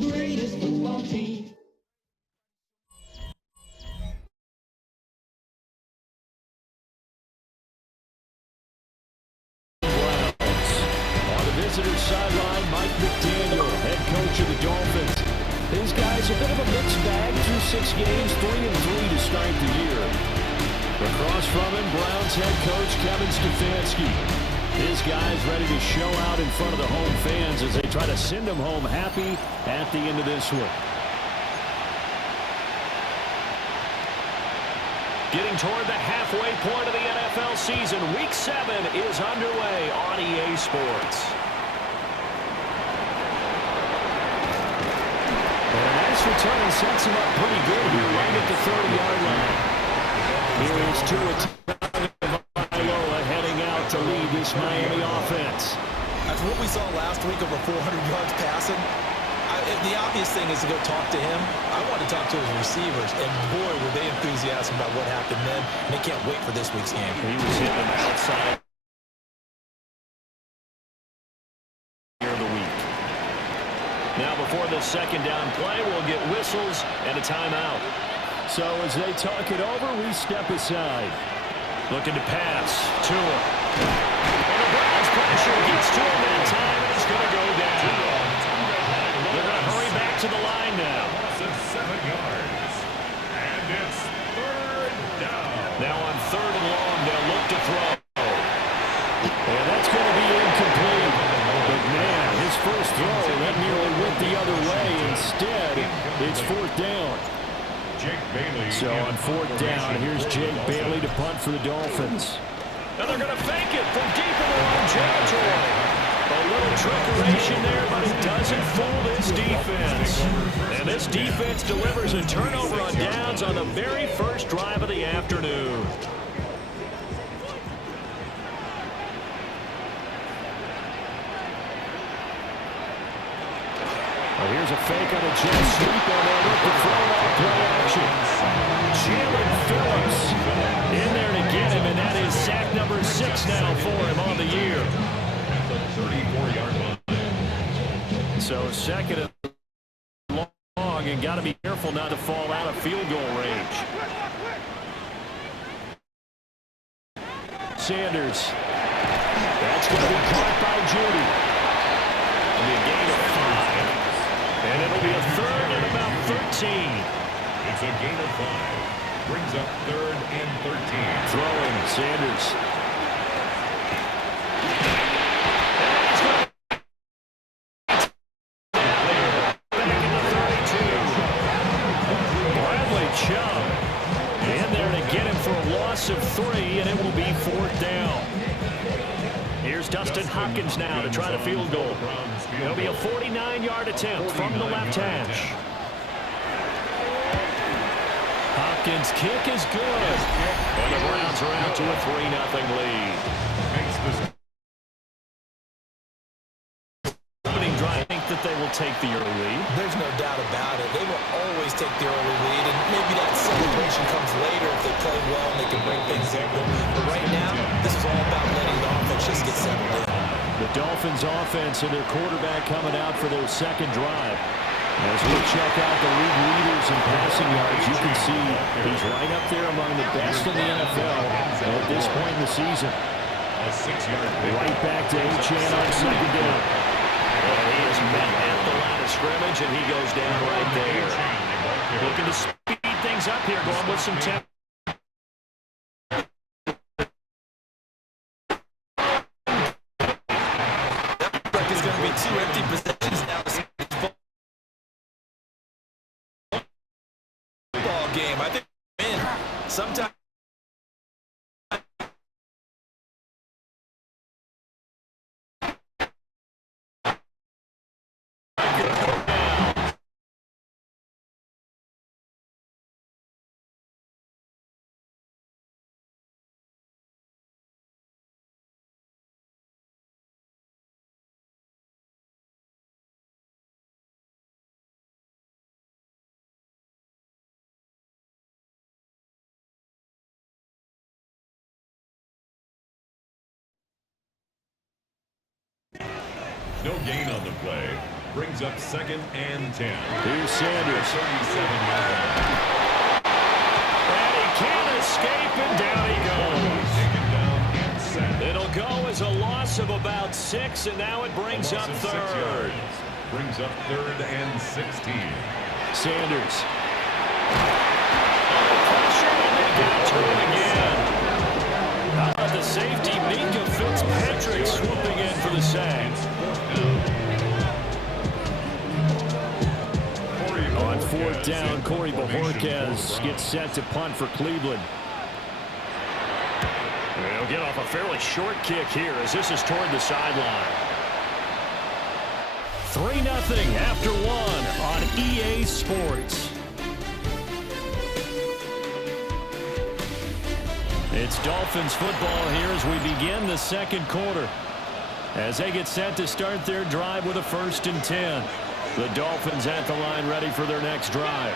greatest football team. Visitor sideline, Mike McDaniel, head coach of the Dolphins. These guys, a bit of a mixed bag through 6 games, 3-3 to start the year. Across from him, Browns head coach Kevin Stefanski. His guys ready to show out in front of the home fans as they try to send them home happy at the end of this one. Getting toward the halfway point of the NFL season, Week 7 is underway on EA Sports. Return sets him up pretty good here right at the 30-yard line. Here is Tua Tagovailoa heading out to lead this Miami offense. After what we saw last week, over 400 yards passing, the obvious thing is to go talk to him. I want to talk to his receivers, and boy, were they enthusiastic about what happened then, and they can't wait for this week's game. He was hitting them outside. Now before the second down play, we'll get whistles and a timeout. So as they talk it over, we step aside. Looking to pass. Tua. And the Browns pressure gets to him that time, and it's going to go down. They're going to hurry back to the line now. 7 yards. And it's 3rd down. Now on 3rd and long, they'll look to throw. And that's going to be incomplete. But man, his first throw, that nearly went the other way. Instead, it's 4th down. So on 4th down, here's Jake Bailey to punt for the Dolphins. And they're going to fake it from deep in their own territory. A little trickeration there, but it doesn't fool this defense. And this defense delivers a turnover on downs on the very first drive of the afternoon. Here's a fake on a jet sweep, and they'll look to throw off play action. Jalen Phillips in there to get him, and that is sack number 6 now for him on the year. At the 34-yard line. So second and long, and got to be careful not to fall out of field goal range. Sanders. That's going to be caught by Judy. It'll be a gain of 5. And it'll be a 3rd and about 13. It's a gain of 5. Brings up 3rd and 13. Throwing, Sanders. Back in the 32. Bradley Chubb in there to get him for a loss of 3, and it will be 4th down. Here's Dustin Hopkins now to try the field goal. It'll be a 49-yard attempt from the left hash. Hopkins' kick is good. And the Browns are out to a 3-0 lead. Opening drive, I think that they will take the early lead. There's no doubt about it. They will always take the early lead, and maybe that celebration comes later if they play well and they can bring things open. But right now, this is all about letting the offense just get settled in. The Dolphins offense and their quarterback coming out for their second drive. As we check out the league leaders in passing yards, you can see he's right up there among the best in the NFL at this point in the season. A 6-yard right back to Achane on second down. And he is met at the line of scrimmage, and he goes down right there. Looking to speed things up here, going with some tempo. There's going to be 2 empty possessions now. Football game. I think sometimes. No gain on the play. Brings up 2nd and 10. Here's Sanders. 37-yard line. And he can't escape, and down he goes. Taken down and set. It'll go as a loss of about 6, and now it brings up Loss of 6 third. yards. Brings up 3rd and 16. Sanders. Pressure, and they get to him again. How about the safety, Minka Fitzpatrick, swooping in for the sack. On 4th down, Corey Bojorquez gets set to punt for Cleveland. They'll get off a fairly short kick here as this is toward the sideline. 3-0 after 1 on EA Sports. It's Dolphins football here as we begin the second quarter. As they get set to start their drive with a 1st and 10. The Dolphins at the line ready for their next drive.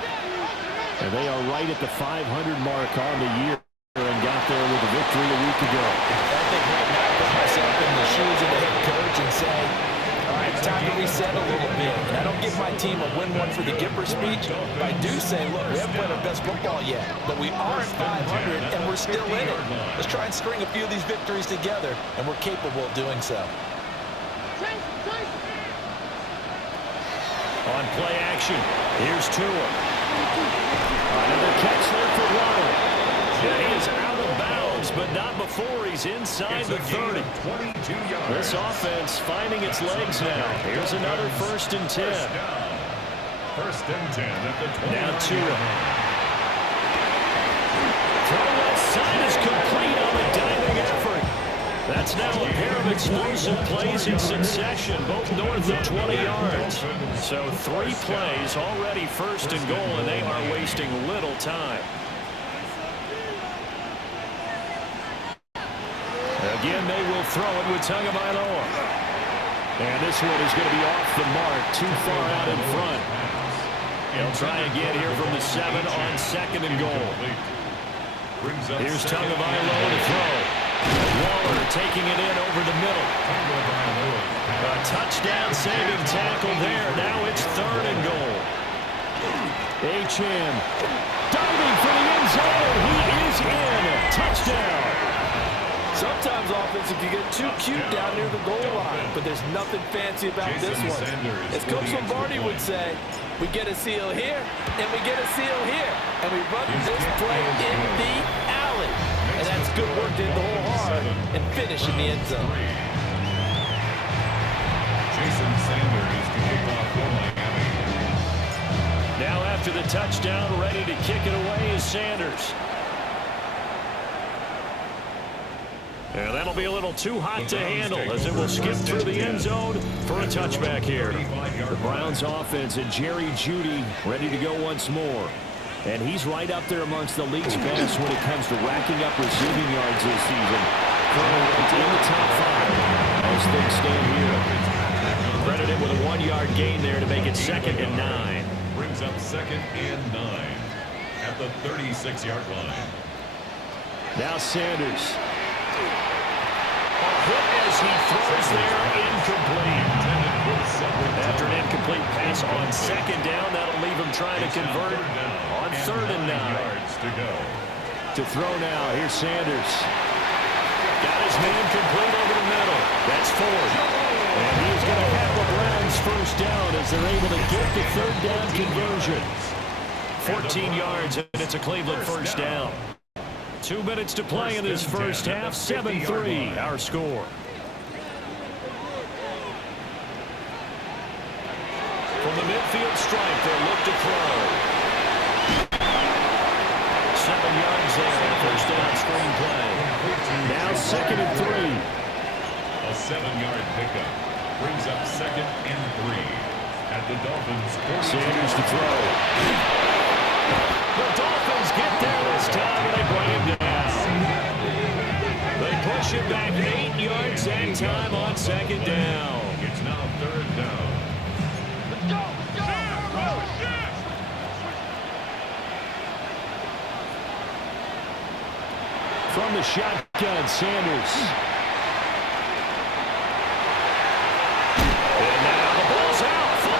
And they are right at the 500 mark on the year and got there with a victory a week ago. I think right now I put myself in the shoes of the head coach and say, all right, time to reset a little bit. And I don't give my team a win one for the Gipper speech, but I do say, look, we haven't played our best football yet, but we are at 500 and we're still in it. Let's try and string a few of these victories together, and we're capable of doing so. On play action, here's Tua. Another catch there for Waddle. And he is out of bounds, but not before he's inside the 30. 22 yards. This offense finding its legs now. Here's another 1st and 10. 1st and 10 at the 20. Now Tua. Throw left side is complete on the diving effort. That's now a pair of explosive plays in succession, both north of 20 yards. So 3 plays already 1st and goal, and they are wasting little time. Again, they will throw it with Tagovailoa. And this one is going to be off the mark, too far out in front. They'll try again here from the 7 on 2nd and goal. Here's Tagovailoa to throw. Waller taking it in over the middle. A touchdown-saving tackle there. Now it's 3rd and goal. Achane diving for the end zone. He is in. Touchdown. Sometimes offense can get too cute down near the goal line, but there's nothing fancy about this one. As Coach Lombardi would say, we get a seal here, and we get a seal here, and we run this play in the alley. And that's good work to hit the hole hard and finish in the end zone. Jason Sanders to kick off for Miami. Now after the touchdown, ready to kick it away is Sanders. And that'll be a little too hot to handle as it will skip through the end zone for a touchback here. The Browns offense and Jerry Jeudy ready to go once more. And he's right up there amongst the league's best when it comes to racking up receiving yards this season. Currently ranked in the top 5 as things stand here. Credited with a 1-yard gain there to make it 2nd and 9. Brings up 2nd and 9 at the 36-yard line. Now Sanders. A hit as he throws there, incomplete. After an incomplete pass on 2nd down, that'll leave him trying to convert on 3rd and 9. Yards to go. To throw now, here's Sanders. Got his man complete over the middle. That's 4th. And he's going to have the Browns 1st down as they're able to get the 3rd down conversion. 14 yards, and it's a Cleveland 1st down. 2 minutes to play in this first half. 7-3 our score. From the midfield stripe, they'll look to throw. 7 yards there. 1st down screenplay. Now 2nd and 3. A 7-yard pickup brings up 2nd and 3 at the Dolphins. Sanders to throw. The Dolphins get there this time, and they bring him down. They push him back 8 yards that time on 2nd down. It's now 3rd down. From the shotgun, Sanders. And now the ball's out.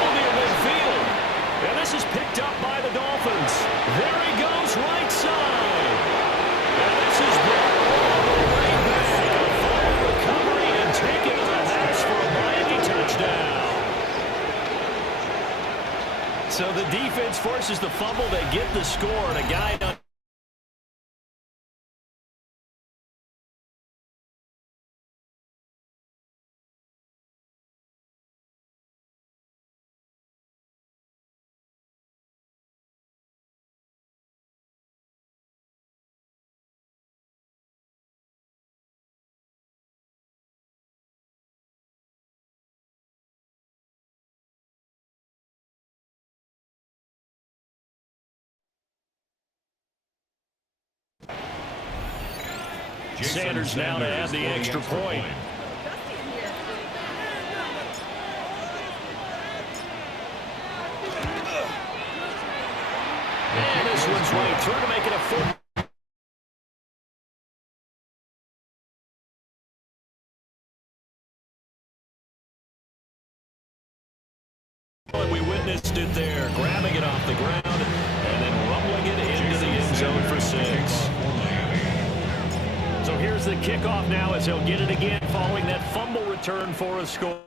So the defense forces the fumble. They get the score, and a guy done. Sanders now to add the extra point. And this one's right through to make it a full. We witnessed it there, grabbing it off the ground and then rumbling it into the end zone for 6. So here's the kickoff now as he'll get it again following that fumble return for a score.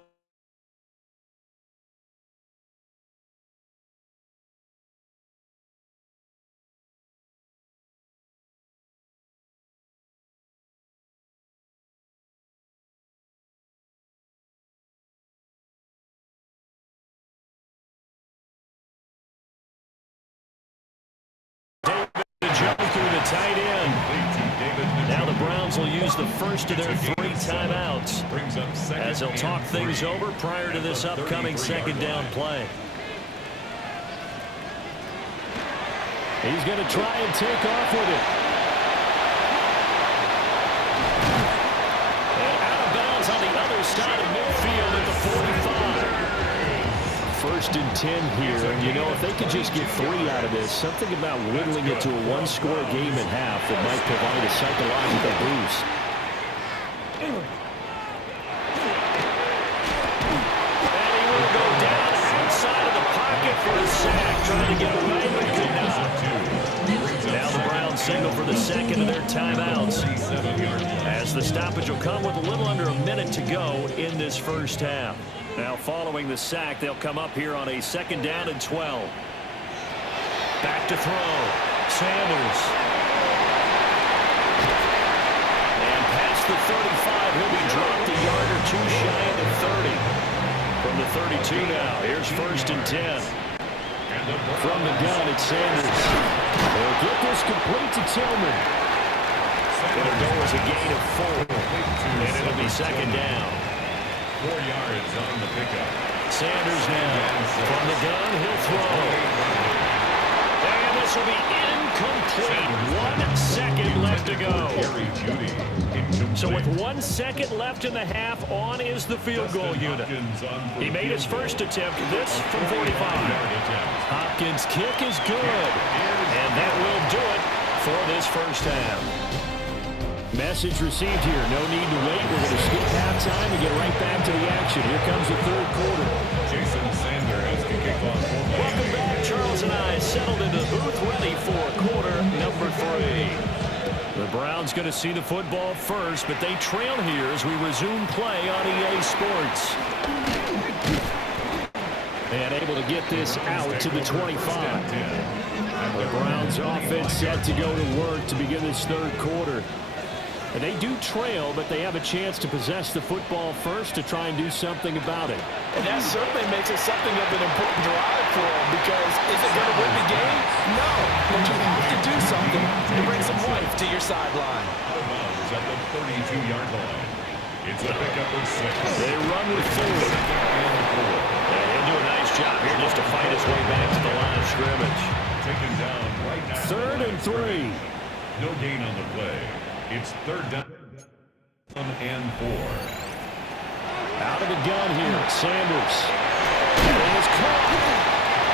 David Jones through the tight end. Now the Browns will use the first of their 3 timeouts as they'll talk things over prior to this upcoming second down play. He's going to try and take off with it. And out of bounds on the other side of midfield at the 45. First and 10 here, and you know, if they could just get 3 out of this, something about whittling it to a 1-score game at half that might provide a psychological boost. And he will go down outside of the pocket for the sack, trying to get away, but could not. Now the Browns signal for the second of their timeouts, as the stoppage will come with a little under a minute to go in this first half. Now following the sack, they'll come up here on a second down and 12. Back to throw. Sanders. And past the 35, he'll be dropped a yard or 2 shy of the 30. From the 32 now, here's first and 10. From the gun, it's Sanders. They'll get this complete to Tillman. It'll go as a gain of 4. And it'll be second down. 4 yards on the pickup. Sanders now. From the gun, he'll throw. And this will be incomplete. 1 second left to go. So with 1 second left in the half, on is the field goal unit. He made his first attempt, this from 45. Hopkins' kick is good. And that will do it for this first half. Message received here. No need to wait. We're going to skip halftime and get right back to the action. Here comes the third quarter. Jason Sanders to kick off. Welcome back. Charles and I settled into the booth, ready for quarter number 3. The Browns going to see the football first, but they trail here as we resume play on EA Sports. And able to get this out to the 25. The Browns offense set to go to work to begin this third quarter. And they do trail, but they have a chance to possess the football first to try and do something about it. And that certainly makes it something of an important drive for them, because is it going to win the game? No, but you have to do something to bring some life to your sideline. Out of bounds at the 32-yard line. It's a pickup of 6. They run with 4. And he'll do a nice job here just to fight his way back to the line of scrimmage. Taken down right now. 3rd and 3. No gain on the play. It's 3rd down and 4. Out of the gun here, Sanders. And it's caught.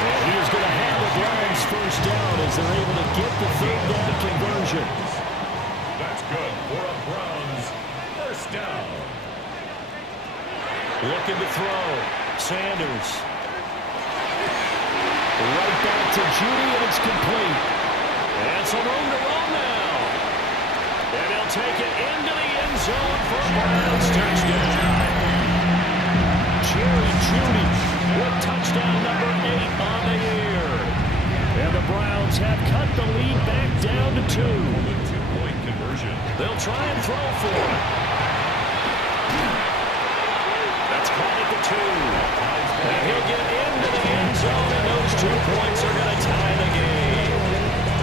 And he is going to have the Browns first down as they're able to get the 3rd down conversion. That's good for a Browns first down. Looking to throw. Sanders. Right back to Judy, and it's complete. And some room to run now. And he'll take it into the end zone for a Browns touchdown. Jerry Judy with touchdown number 8 on the year. the lead back down to 2. Two-point conversion. They'll try and throw for it. That's caught at the 2. And he'll get into the end zone, and those 2 points are going to tie the game.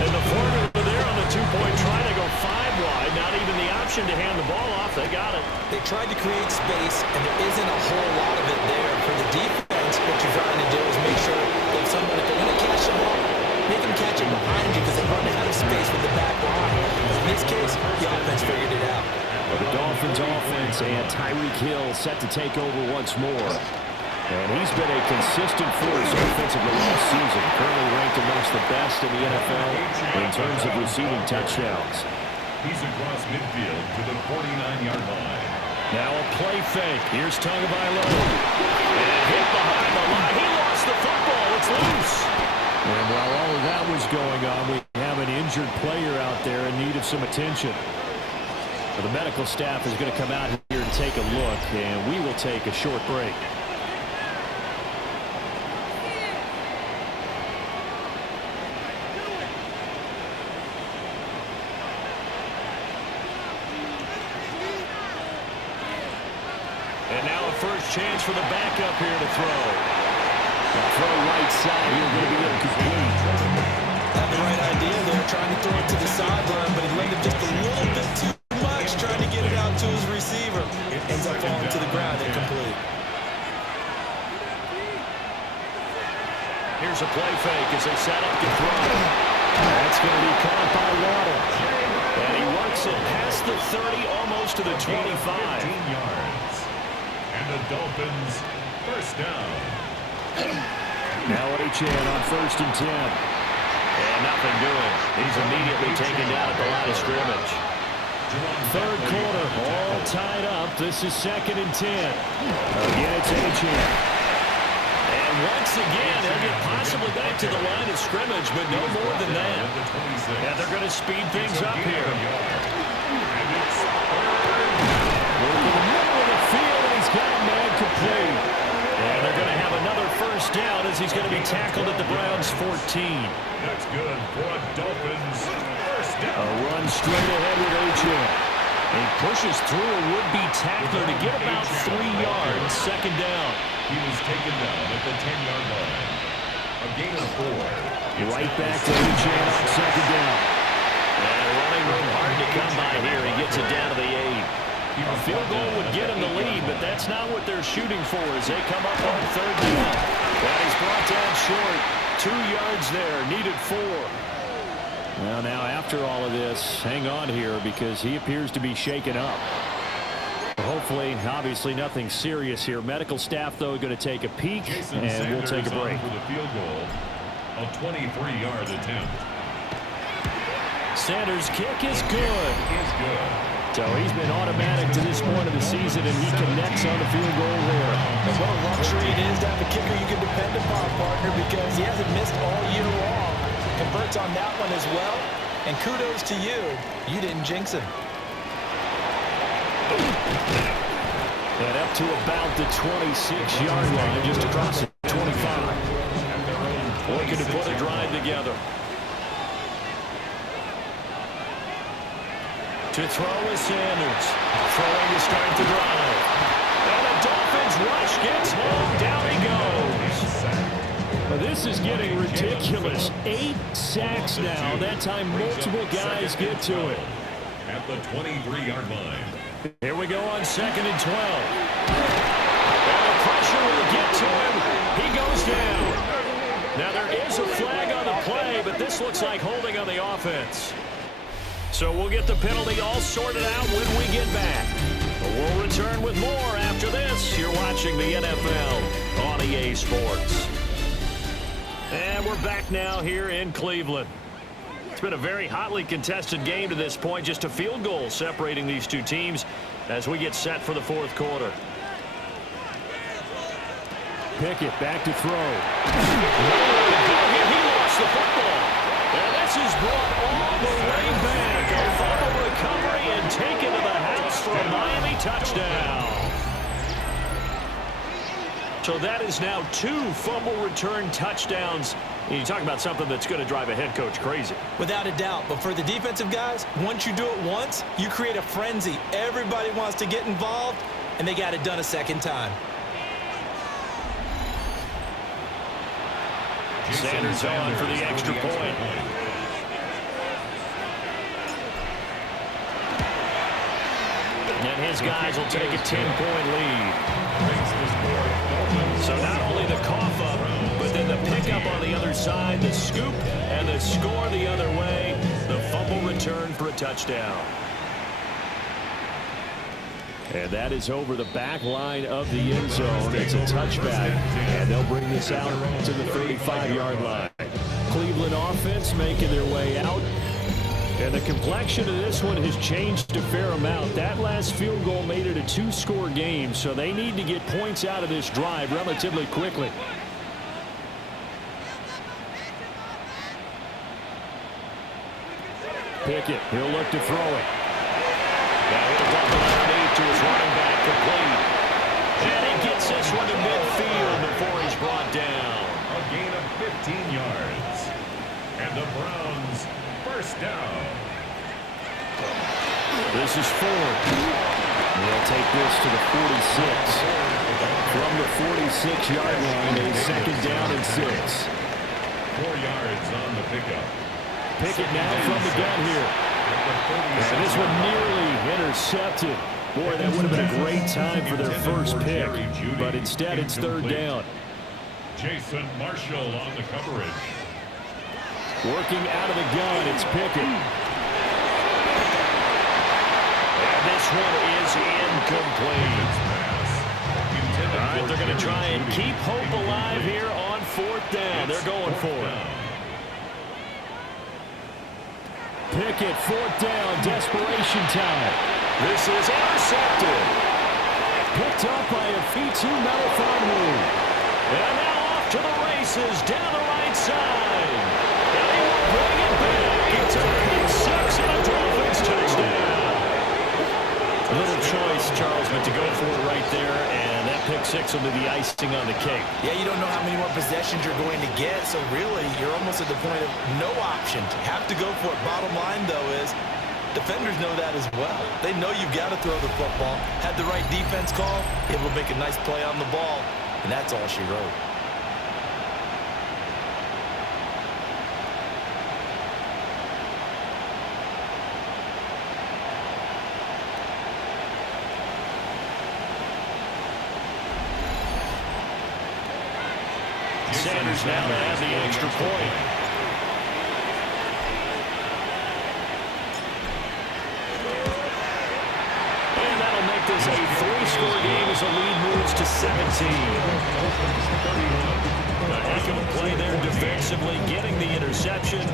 And the formula there on the 2-point try to go 5 wide. Not even the option to hand the ball off. They got it. They tried to create space, and there isn't a whole lot of it there. For the defense, what you're trying to do is make sure if someone, if they're going to catch the ball, make them catch it behind you because they run out of space with the back line. In this case, the offense figured it out. Well, the Dolphins offense and Tyreek Hill set to take over once more. And he's been a consistent force offensively all season, currently ranked amongst the best in the NFL in terms of receiving touchdowns. He's across midfield to the 49-yard line. Now a play fake. Here's Tagovailoa. And hit behind the line. He lost the football. It's loose. And while all of that was going on, we have an injured player out there in need of some attention. Well, the medical staff is going to come out here and take a look, and we will take a short break. And now a first chance for the backup here to throw. Throw right side here, going to be incomplete. Had the right idea there, trying to throw it to the sideline, but he let it just a little bit too much, trying to get it out to his receiver. It ends up falling to the ground, incomplete. Here's a play fake as they set up to throw. That's going to be caught by Waddle. And he works it past the 30, almost to the 25. 15 yards. And the Dolphins first down. Now Achane on 1st and 10. And nothing doing. He's immediately taken down at the line of scrimmage. Third quarter, all tied up. This is 2nd and 10. Again, it's Achane. And once again, he'll get possibly back to the line of scrimmage, but no more than that. And they're going to speed things up here. Working the middle of the field, and he's got a man complete. And they're going to have another first down as he's going to be tackled at the Browns' 14. That's good for a Dolphins first down. A run straight ahead with Achane. He pushes through a would-be tackler to get about 3 yards, 2nd down. He was taken down at the 10-yard line. A gain of 4. Right back to Achane on 2nd down. And running room hard to come by here. He gets it down to the 8. A field goal would get him the lead, but that's not what they're shooting for as they come up on 3rd down. And he's brought down short. 2 yards there, needed 4. Well, now after all of this, hang on here because he appears to be shaken up. Hopefully, obviously nothing serious here. Medical staff, though, going to take a peek, and we'll take a break. For the field goal, a 23-yard attempt. Sanders' kick is good. Is good. So he's been automatic to this point of the season, and he connects on the field goal there. And what a luxury it is to have a kicker you can depend upon, partner, because he hasn't missed all year long. Converts on that one as well. And kudos to you. You didn't jinx him. And up to about the 26-yard line, just across the 25. Looking to put a drive together. To throw is Sanders. Throwing to start the drive. And the Dolphins rush gets home. Down he goes. Well, this is getting ridiculous. 8 sacks now. That time multiple guys get to it. At the 23-yard line. Here we go on 2nd and 12. And the pressure will get to him. He goes down. Now there is a flag on the play, but this looks like holding on the offense. So we'll get the penalty all sorted out when we get back. We'll return with more after this. You're watching the NFL on EA Sports. And we're back now here in Cleveland. It's been a very hotly contested game to this point. Just a field goal separating these two teams as we get set for the 4th quarter. Pickett back to throw. He lost the football. And this is brought all the way back. A fumble recovery and taken to the house for a Miami touchdown. So that is now 2 fumble return touchdowns. And you talk about something that's going to drive a head coach crazy. Without a doubt. But for the defensive guys, once you do it once, you create a frenzy. Everybody wants to get involved, and they got it done a second time. Sanders on for the extra point. And his guys will take a 10-point lead. So not only the cough up, but then the pickup on the other side, the scoop, and the score the other way. The fumble return for a touchdown. And that is over the back line of the end zone. It's a touchback, and they'll bring this out to the 35-yard line. Cleveland offense making their way out. And the complexion of this one has changed a fair amount. That last field goal made it a 2-score game, so they need to get points out of this drive relatively quickly. Pickett, he'll look to throw it. Now he'll dump it underneath to his running back, complete. And he gets this one to midfield before he's brought down. A gain of 15 yards. And the Browns first down. This is Ford. They'll take this to the 46. From the 46-yard line, a second down and 6. 4 yards on the pickup. Pickett now from the gun here. And this one nearly intercepted. Boy, that would have been a great time for their first pick. But instead, it's third down. Jason Marshall on the coverage. Working out of the gun, it's Pickett. And this one is incomplete. All right, they're going to try and keep hope alive here on fourth down. They're going for it. Pickett, fourth down, desperation time. This is intercepted. Picked up by a F2 Melifonwu. And now off to the races down the right side. And he will bring it back. It's a pick six and a Dolphins touchdown. A little choice, Charles, but to go for it right there, and that pick six will be the icing on the cake. Yeah, you don't know how many more possessions you're going to get, so really you're almost at the point of no option. Have to go for it. Bottom line, though, is defenders know that as well. They know you've got to throw the football. Had the right defense call, it will make a nice play on the ball, and that's all she wrote. Sanders now to have the extra point. And that'll make this a 3-score game as the lead moves to 17. A heck of a play there defensively, getting the interception,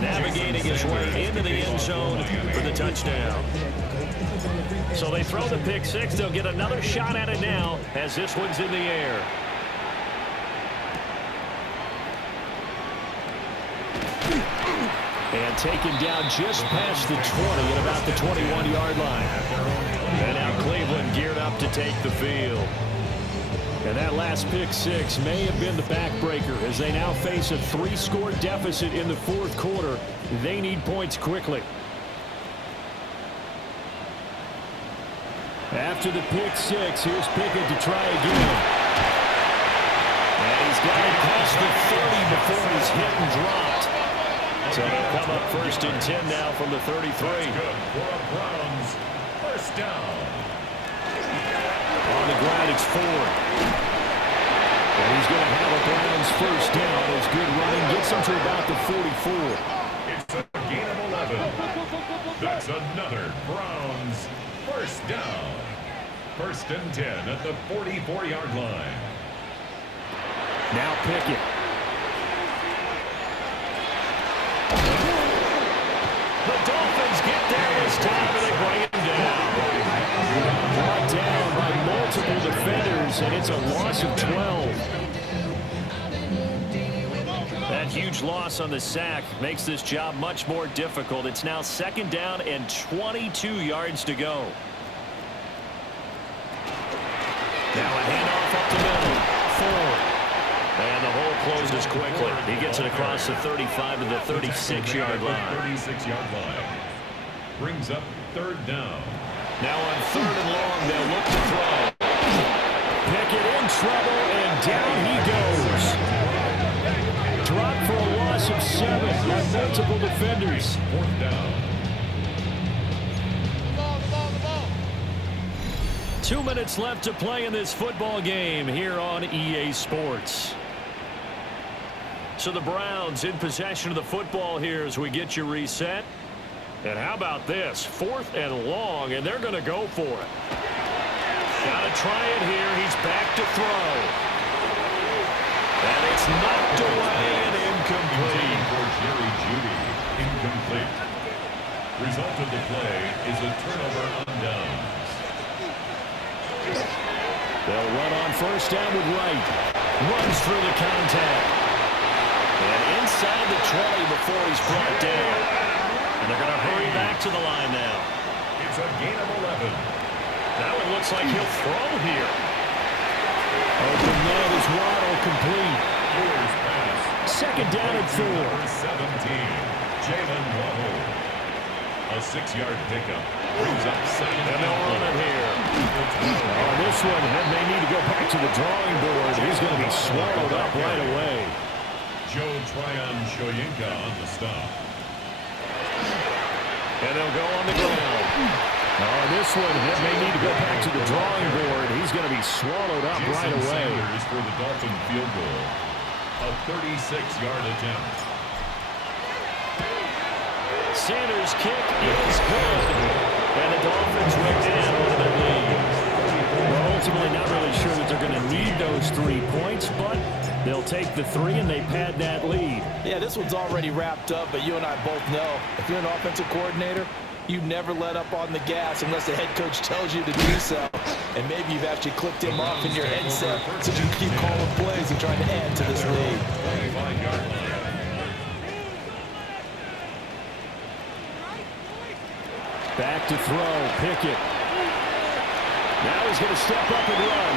navigating his way into the end zone for the touchdown. So they throw the pick six. They'll get another shot at it now as this one's in the air. And taken down just past the 20 at about the 21-yard line. And now Cleveland geared up to take the field. And that last pick six may have been the backbreaker as they now face a 3-score deficit in the fourth quarter. They need points quickly. After the pick six, here's Pickett to try again. And he's got it past the 30 before he's hit and dropped. So they'll come up first and 10 now from the 33. That's good for a Browns first down. On the ground, it's Ford. And he's going to have a Browns first down as good running gets him to about the 44. It's a gain of 11. That's another Browns first down. First and 10 at the 44-yard line. Now Pickett. The Dolphins get there this time, and they bring him down. Brought down by multiple defenders, and it's a loss of 12. That huge loss on the sack makes this job much more difficult. It's now second down and 22 yards to go. Now a handoff up the middle. closes quickly. He gets it across the 35 to the 36-yard line. 36-yard line. Brings up third down. Now on third and long, they'll look to throw. Pickett in trouble, and down he goes. Dropped for a loss of 7 by multiple defenders. Fourth down. 2 minutes left to play in this football game here on EA Sports. So the Browns in possession of the football here as we get you reset. And how about this? 4th and long, and they're going to go for it. Got to try it here. He's back to throw. And it's knocked away and incomplete. For Jerry Jeudy, incomplete. Result of the play is a turnover on downs. They'll run on first down with Wright. Runs through the contact. And inside the 20 before he's brought down. And they're going to hurry back to the line now. It's a gain of 11. Now it looks like he'll throw here. Open man is Waddle complete. Here's pass. Second down and 4. Number 17, Jalen Waddle. A 6-yard pickup. Brings up second And they'll run it here. On this one, and they need to go back to the drawing board. He's going to be swallowed up right away. Joe Tryon Shoyinka on the stop. And they'll go on the ground. On this one, and they need to go back to the drawing board. He's going to be swallowed up Jason right away. Sanders for the Dolphin field goal. A 36-yard attempt. Sanders' kick is good. And the Dolphins went down to their lead. Well, ultimately not really sure that they're going to need those 3 points, but they'll take the 3 and they pad that lead. Yeah, this one's already wrapped up, but you and I both know if you're an offensive coordinator, you never let up on the gas unless the head coach tells you to do so. And maybe you've actually clicked him off in your headset so you can keep calling plays and trying to add to this lead. 25-yard line. Back to throw, Pickett. Now he's going to step up and run.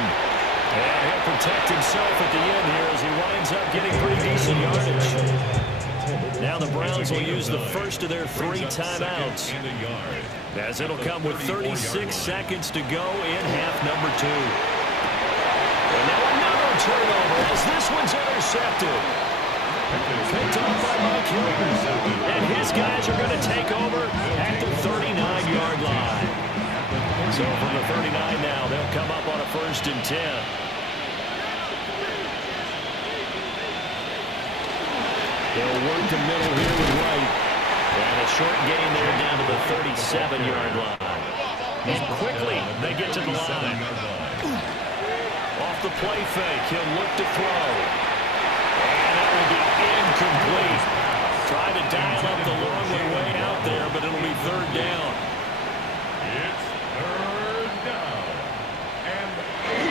And he'll protect himself at the end here as he winds up getting pretty decent yardage. Now the Browns will use the first of their 3 timeouts, as it'll come with 36 seconds to go in half number 2. And now another turnover as this one's intercepted. Picked off by Mike Hilton. And his guys are going to take over at the 39-yard line. So from the 39 now, they'll come up on a 1st and 10. They'll work the middle here with Wright. And a short gain there down to the 37-yard line. And quickly, they get to the line. Off the play fake, he'll look to throw. And that will be incomplete. Try to dial up the long way out there, but it'll be 3rd down. It's 3rd down. And 8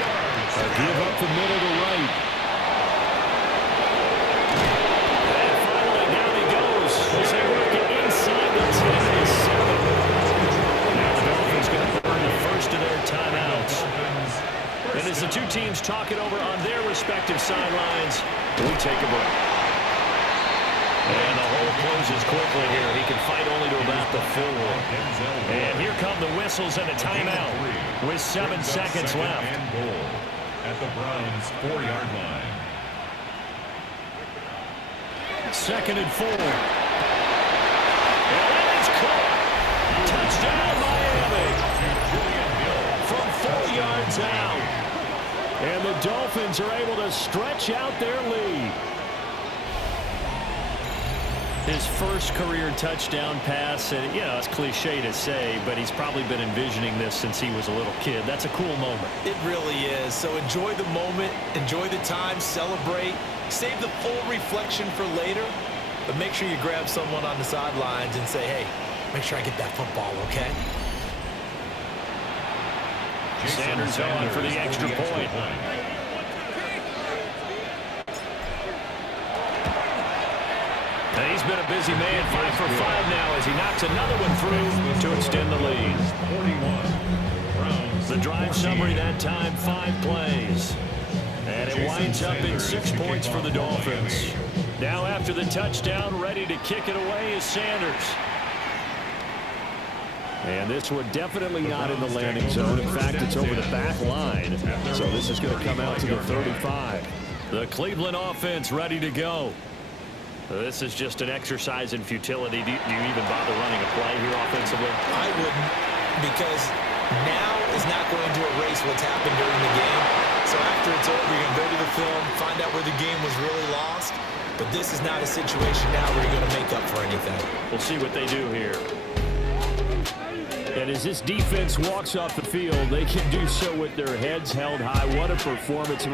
yards. Give up the middle to Wright. And finally, down he goes as they work it inside the 10-7. Now the Dolphins going to burn the first of their timeouts. And as the 2 teams talk it over on their respective sidelines, we take a break. And the hole closes quickly here. He can fight only to about the 4. And here come the whistles and a timeout with 7 seconds left. And goal at the Browns' 4-yard line. 2nd and 4. And it's caught. Touchdown, Miami. From 4 yards out. And the Dolphins are able to stretch out their lead. His first career touchdown pass, and it's cliche to say, but he's probably been envisioning this since he was a little kid. That's a cool moment. It really is. So enjoy the moment, enjoy the time, celebrate, save the full reflection for later, but make sure you grab someone on the sidelines and say, hey, make sure I get that football, okay? Sanders on for the extra point. He's been a busy man, 5 for 5 now as he knocks another one through to extend the lead. 41. Browns. The drive summary that time, 5 plays. And it winds up in 6 points for the Dolphins. Now after the touchdown, ready to kick it away is Sanders. And this one definitely not in the landing zone. In fact, it's over the back line. So this is going to come out to the 35. The Cleveland offense ready to go. This is just an exercise in futility. Do you even bother running a play here offensively? I wouldn't, because now is not going to erase what's happened during the game. So after it's over, you're going to go to the film, find out where the game was really lost. But this is not a situation now where you're going to make up for anything. We'll see what they do here. And as this defense walks off the field, they can do so with their heads held high. What a performance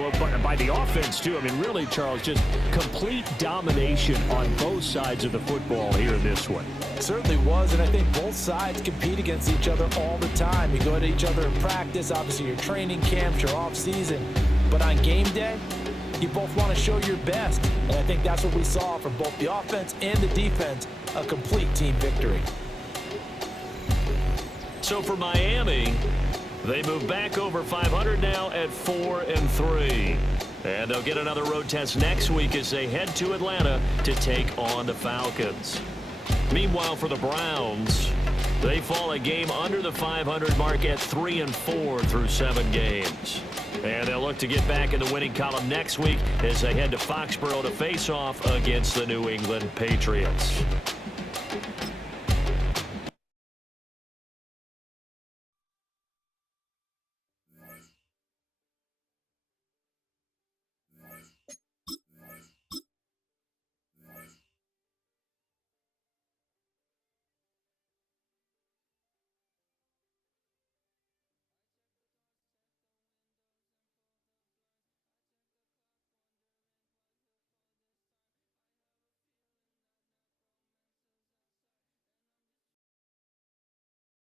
by the offense, too. I mean, really, Charles, just complete domination on both sides of the football here in this one. It certainly was, and I think both sides compete against each other all the time. You go at each other in practice, obviously your training camps, your off-season. But on game day, you both want to show your best. And I think that's what we saw from both the offense and the defense, a complete team victory. So for Miami, they move back over 500 now at 4-3. And they'll get another road test next week as they head to Atlanta to take on the Falcons. Meanwhile, for the Browns, they fall a game under the 500 mark at 3-4 through 7 games. And they'll look to get back in the winning column next week as they head to Foxborough to face off against the New England Patriots.